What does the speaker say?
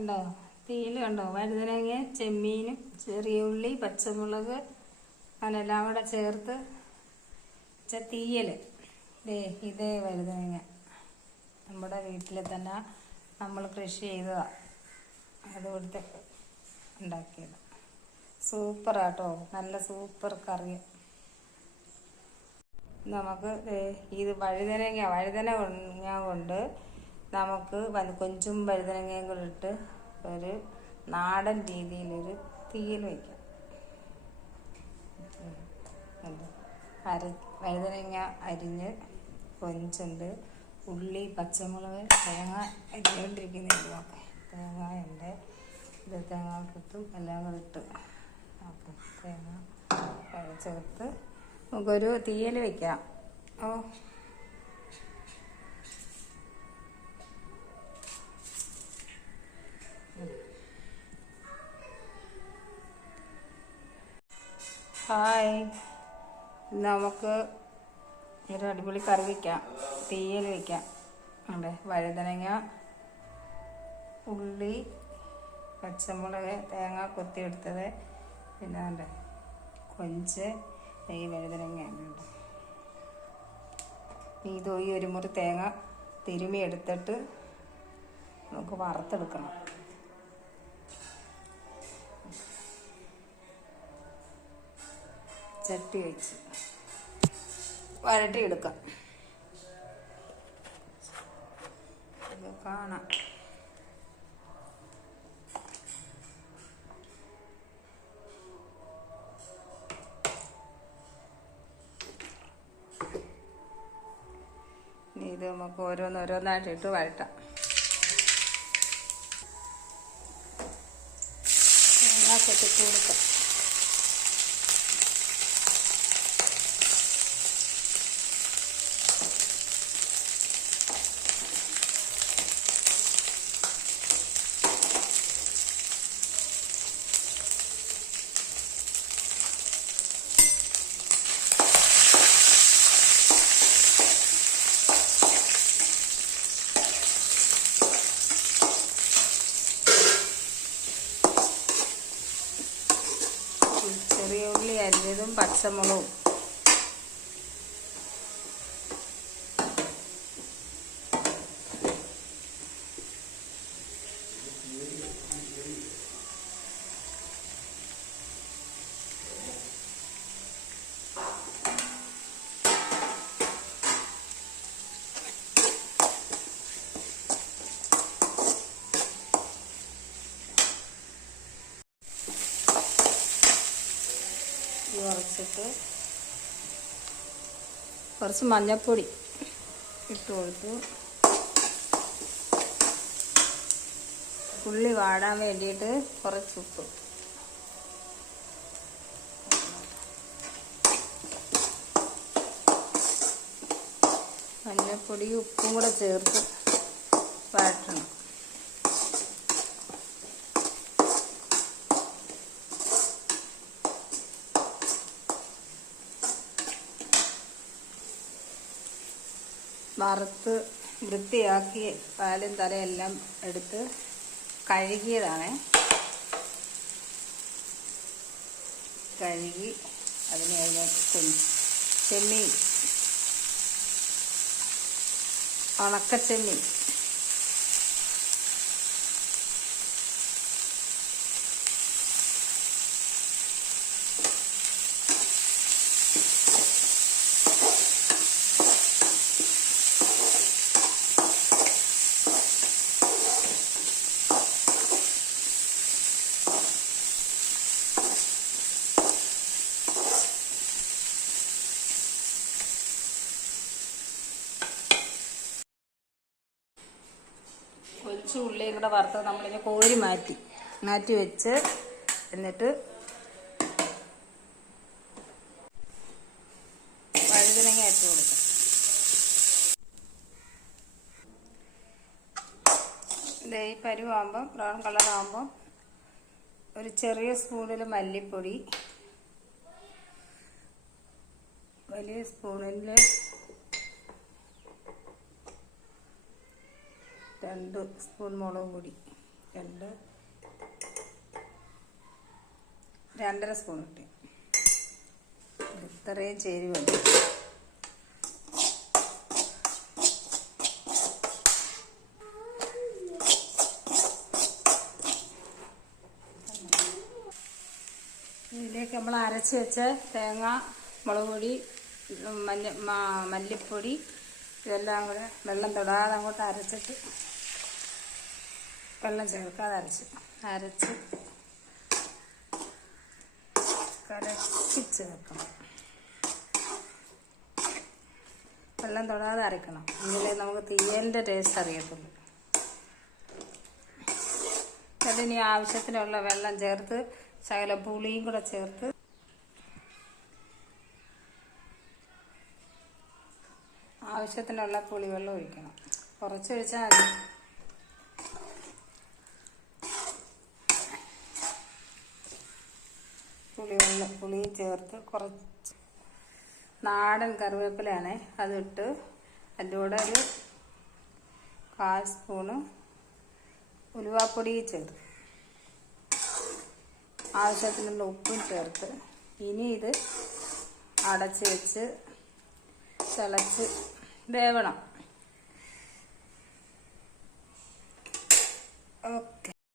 കണ്ടോ? തീയിൽ കണ്ടോ? വഴുതനങ്ങ, ചെമ്മീനും ചെറിയ ഉള്ളി, പച്ചമുളക് അങ്ങനെല്ലാം കൂടെ ചേർത്ത് തീയൽ. ഇതേ വഴുതനങ്ങ നമ്മുടെ വീട്ടിൽ തന്നെ നമ്മൾ കൃഷി ചെയ്തതാണ്. അതുകൊടുത്ത് ഉണ്ടാക്കിയത് സൂപ്പറാട്ടോ, നല്ല സൂപ്പർ കറി. നമുക്ക് ഇത് വഴുതനങ്ങ കൊണ്ട് നമുക്ക് കൊഞ്ചും വഴുതനങ്ങയും കൂടെ ഇട്ട് ഒരു നാടൻ രീതിയിലൊരു തീയൽ വയ്ക്കാം. വഴുതനങ്ങ അരിഞ്ഞ്, കൊഞ്ചുണ്ട്, ഉള്ളി, പച്ചമുളക്, തേങ്ങ അരിഞ്ഞുകൊണ്ടിരിക്കുന്നതിന് നോക്കാം. തേങ്ങ ഉണ്ട്, ഇത് തേങ്ങാക്കൊത്തും എല്ലാം കൂടെ ഇട്ട് അപ്പം തേങ്ങ ചേർത്ത് നമുക്കൊരു തീയൽ വയ്ക്കാം. ഹായ്, നമുക്ക് ഒരു അടിപൊളി കറി വയ്ക്കാം, തീയൽ വയ്ക്കാം. അതെ, വഴുതനങ്ങ, ഉള്ളി, പച്ചമുളക്, തേങ്ങ കൊത്തിയെടുത്തത്, പിന്നെ ഉണ്ട് കൊഞ്ച്, ഈ വഴുതനങ്ങ ഉണ്ട്. ഇത് ഒരു മുറി തേങ്ങ തിരുമ്മി എടുത്തിട്ട് നമുക്ക് വറുത്തെടുക്കണം. ചട്ടി വെച്ച് വരട്ടിയെടുക്കാം. ഇത് കാണാം. ഇത് നമുക്ക് ഓരോന്നായിട്ടിട്ട് വരട്ടാം. തേങ്ങാക്കൊത്തിട്ട് കൊടുക്കാം. ചെറിയ ഉള്ളി അരിഞ്ഞതും പച്ചമുളകും കുറച്ചിട്ട് കുറച്ച് മഞ്ഞൾപ്പൊടി ഇട്ട് കൊടുത്തു. ഉള്ളി വാടാൻ വേണ്ടിയിട്ട് കുറച്ച് ഉപ്പ്, മഞ്ഞൾപ്പൊടിയും ഉപ്പും കൂടെ ചേർത്ത് വഴറ്റണം. വറുത്ത് വൃത്തിയാക്കി പാലും തലയെല്ലാം എടുത്ത് കഴുകിയതാണ്. കഴുകി അതിലേക്ക് ചെമ്മീൻ, ഉണക്കച്ചെമ്മീൻ, കുറച്ച് ഉള്ളിയും കൂടെ വറുത്ത് നമ്മളിങ്ങനെ കോരി മാറ്റി വെച്ച് എന്നിട്ട് വഴുതനങ്ങ ഇട്ട് കൊടുക്കാം. ഇതേ ഈ പരുവാകുമ്പം ബ്രൗൺ കളറാകുമ്പം ഒരു ചെറിയ സ്പൂണിൽ മല്ലിപ്പൊടി, വലിയ സ്പൂണിൽ 2 സ്പൂൺ മുളക് പൊടി, 2.5 സ്പൂൺ ഇട്ട് ഇത്രയും ചേരുവണ്ട്. ഇതിലേക്ക് നമ്മൾ അരച്ച് വെച്ച തേങ്ങ, മുളക് പൊടി, മല്ലിപ്പൊടി ഇതെല്ലാം കൂടെ വെള്ളം തൊടാതെ അങ്ങോട്ട് അരച്ചിട്ട്, വെള്ളം ചേർക്കാതെ അരച്ച് കലക്കി ചേർക്കണം. വെള്ളം തൊടാതെ അരക്കണം, എങ്കിലേ നമുക്ക് തീയലിൻ്റെ ടേസ്റ്റ് അറിയത്തുള്ളൂ. അതിന് ആവശ്യത്തിനുള്ള വെള്ളം ചേർത്ത് ശകലം പുളിയും കൂടെ ചേർത്ത് ആവശ്യത്തിനുള്ള പുളിവെള്ളം ഒഴിക്കണം. കുറച്ച് ഒഴിച്ചാൽ മതി. പുളി ചേർത്ത് കുറച്ച് നാടൻ കറിവേപ്പിലയാണ് അതിട്ട് അതിൻ്റെ കൂടെ ഒരു 1/4 സ്പൂണ് ഉലുവാപ്പൊടി ചേർത്ത് ആവശ്യത്തിനുള്ള ഉപ്പും ചേർത്ത് ഇനി ഇത് അടച്ച് വെച്ച് തിളച്ച് വേവണം.